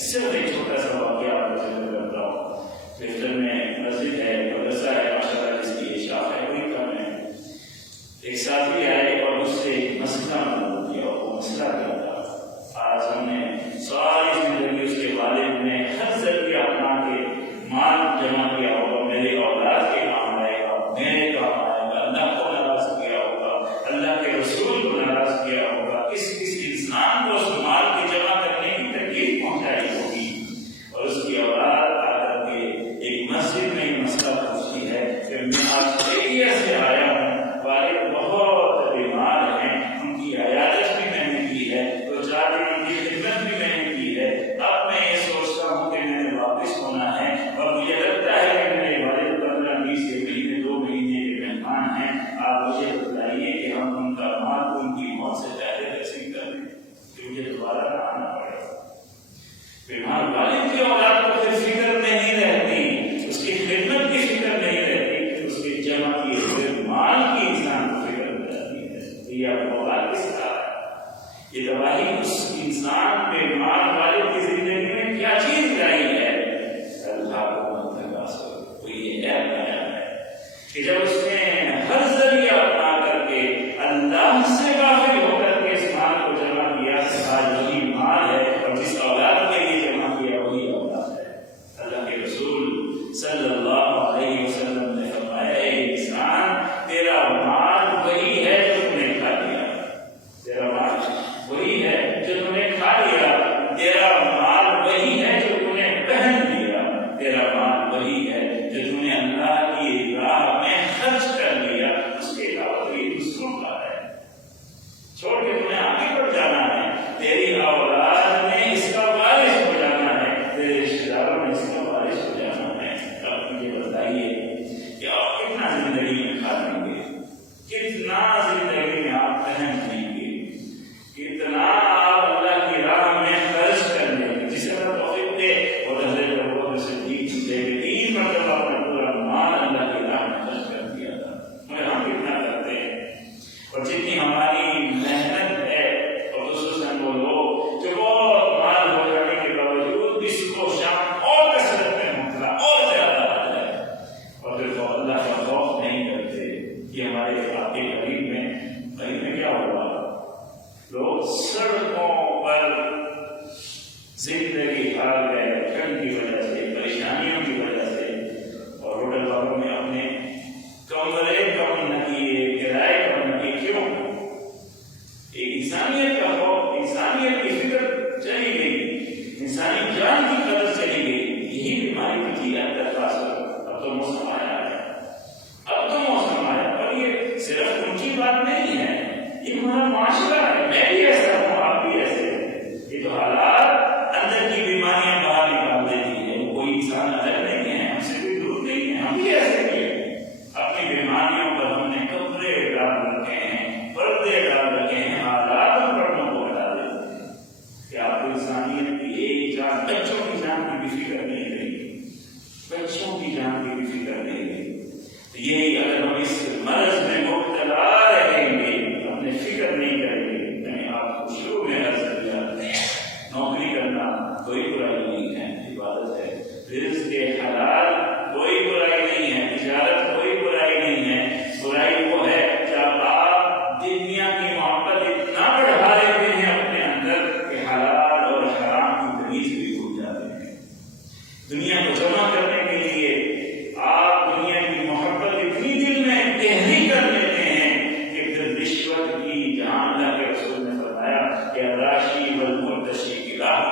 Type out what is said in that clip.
صرف ایک چھوٹا سا واقعہ آپ کو ذکر کرتا ہوں. بہتر میں مسجد ہے، مدرسہ ہے، ماشاء اللہ جس کی شاخ ہے وہی کام ہے. ایک ساتھی آئے اور اس سے مسئلہ معلوم کیا. وہ مسئلہ کیا تھا؟ آج ہم نے ساری زندگی اس کے والد نے ہر ذریعہ اپنا کے مال جمع کیا ہوگا، میرے اولاد کے کام آئے گا، میرے کام آئے گا، اللہ کو ناراض کیا ہوگا، اللہ کے رسول کو ناراض کیا ہوگا، کسی انسان کو اس مال کی جمع کرنے کی تکلیف پہنچائی ہوگی. اور اس کی اولاد آ کر کے ایک مسجد میں مسئلہ پوچھتی ہے کہ میں آج ایریا سے آیا ہوں، والد بہت بیمار ہیں، ان کی عیادت بھی میں نے کی ہے، تو چار دن کی خدمت بھی میں نے کی ہے. اب میں یہ سوچتا ہوں کہ میں نے واپس ہونا ہے اور مجھے لگتا ہے کہ میرے والد 15-20 کے مہینے 2 مہینے کے مہمان ہیں. آپ مجھے بتائیے کہ ہم ان کا مال ان کی موت سے پہلے کیسے کریں کہ مجھے دوبارہ نہ آنا پڑے. بیمار والد کی اولاد کو پھر فکر نہیں رہتی، اس کی خدمت کی فکر نہیں رہتی، اس کے جمع کیے ہوئے مال کی انسان کو فکر رہتی ہے. یہ اولاد کس طرح ہے؟ یہ تباہی اس انسان بیمار والد کی زندگی میں کیا چیز لائی ہے؟ اللہ کو وہ یہ عیب لایا ہے کہ جب اس نے ہر ذریعہ اپنا کر کے اللہ سے غافل ہو کر کے اس مال کو جمع کیا. آج وہی مال ہے اور جس اولاد کے لیے جمع کیا وہی اولاد ہے. اللہ کے رسول صلی اللہ علیہ وسلم نے فرمایا اے انسان، تیرا مال وہی ہے جو تم نے کھا لیا، تیرا مال وہی ہے جو تم نے کھا لیا، تیرا مال وہی ہے جو تم نے پہن لیا، تیرا مال وہی ہے جو تم نے اللہ کی راہ میں خرچ کر لیا. اس کے علاوہ کوئی دوسروں کا ہے، چھوڑ کے تمہیں آگے بڑھ جانا ہے. تیری اولاد نے اس کا وارث ہو جانا ہے، تیرے رشتے داروں نے اس کا وارث ہو جانا ہے. اب مجھے بتائیے کہ آپ کتنا زندگی میں کھا لیں گے، کتنا زندگی میں آپ پہن لیں گے، کتنا آپ اللہ کی راہ میں خرچ کر لیں گے. جسے اللہ توفیق دے اور حضرت ابوبکر صدیق دے 3 مرتبہ اپنا پورا مال اللہ کی راہ میں خرچ کر دیا تھا. مگر ہم کتنا کرتے ہیں؟ اور جتنی ہماری محنت ہے، اور خصوصاً وہ لوگ جو بہت مال ہو جانے کے باوجود بھی صبح و شام اور کثرت میں مبتلا اور زیادہ آ جائے اور پھر وہ اللہ کا خوف نہیں کرتے. یہ ہمارے آپ کے قریب میں کیا ہوا؟ لوگ سڑکوں پر زندگی بھر گئے ٹھنڈ کی وجہ سے، پریشانیوں کی وجہ سے، اور ہوٹل والوں نے اپنے کمرے کم نہ کیے، کرائے کم نہ کیے. کیوں؟ ایک انسانیت کا خوف، انسانیت کی فکر چلی گئی، انسانی جان کی قدر چلی گئی. یہی بیماری کی چیز ہے. اب تو موسم آیا ہے، اب تو موسم آیا. اور یہ صرف ان کی بات نہیں ہے، یہ ہمارا معاشرہ ہے. میں بھی ایسا ہوں، آپ بھی ایسے ہیں. یہ تو حالات اندر کی بیماریاں باہر نکال دیتی ہے. کوئی انسان الگ نہیں ہے، ہم سے کوئی دور نہیں ہے. ہم بھی ایسے ہی ہیں. اپنی بیماریوں پر ہم نے کپڑے ڈال رکھے ہیں، پردے ڈال رکھے ہیں، حالات پردوں کو ہٹا دیتے ہیں. کہ آپ کو انسانیت کی ایک جان، بچوں کی جان کی بھی فکر نہیں رہی، بچوں کی جان کی بھی فکر نہیں رہی. یہ اگر ہم اس مرض میں مبتلا رہیں گے، ہم نے فکر نہیں کریں گے. میں آپ کو شروع میں عرض کیا، نوکری کرنا کوئی برائی نہیں ہے، عبادت ہے. رزق کے حلال کوئی برائی نہیں ہے، تجارت کوئی برائی نہیں ہے. برائی وہ ہے جب آپ دنیا کی محبت اتنا بڑھا لیتے ہیں اپنے اندر کہ حلال اور حرام کی تمیز بھی بھول جاتے ہیں. دنیا کو جمع کرنے کے لیے آپ دنیا کی محبت اتنی دل میں گہری کر لیتے ہیں کہ پھر رشوت کی جہاں اللہ کے رسول نے فرمایا کہ راشی والمرتشی کی راہ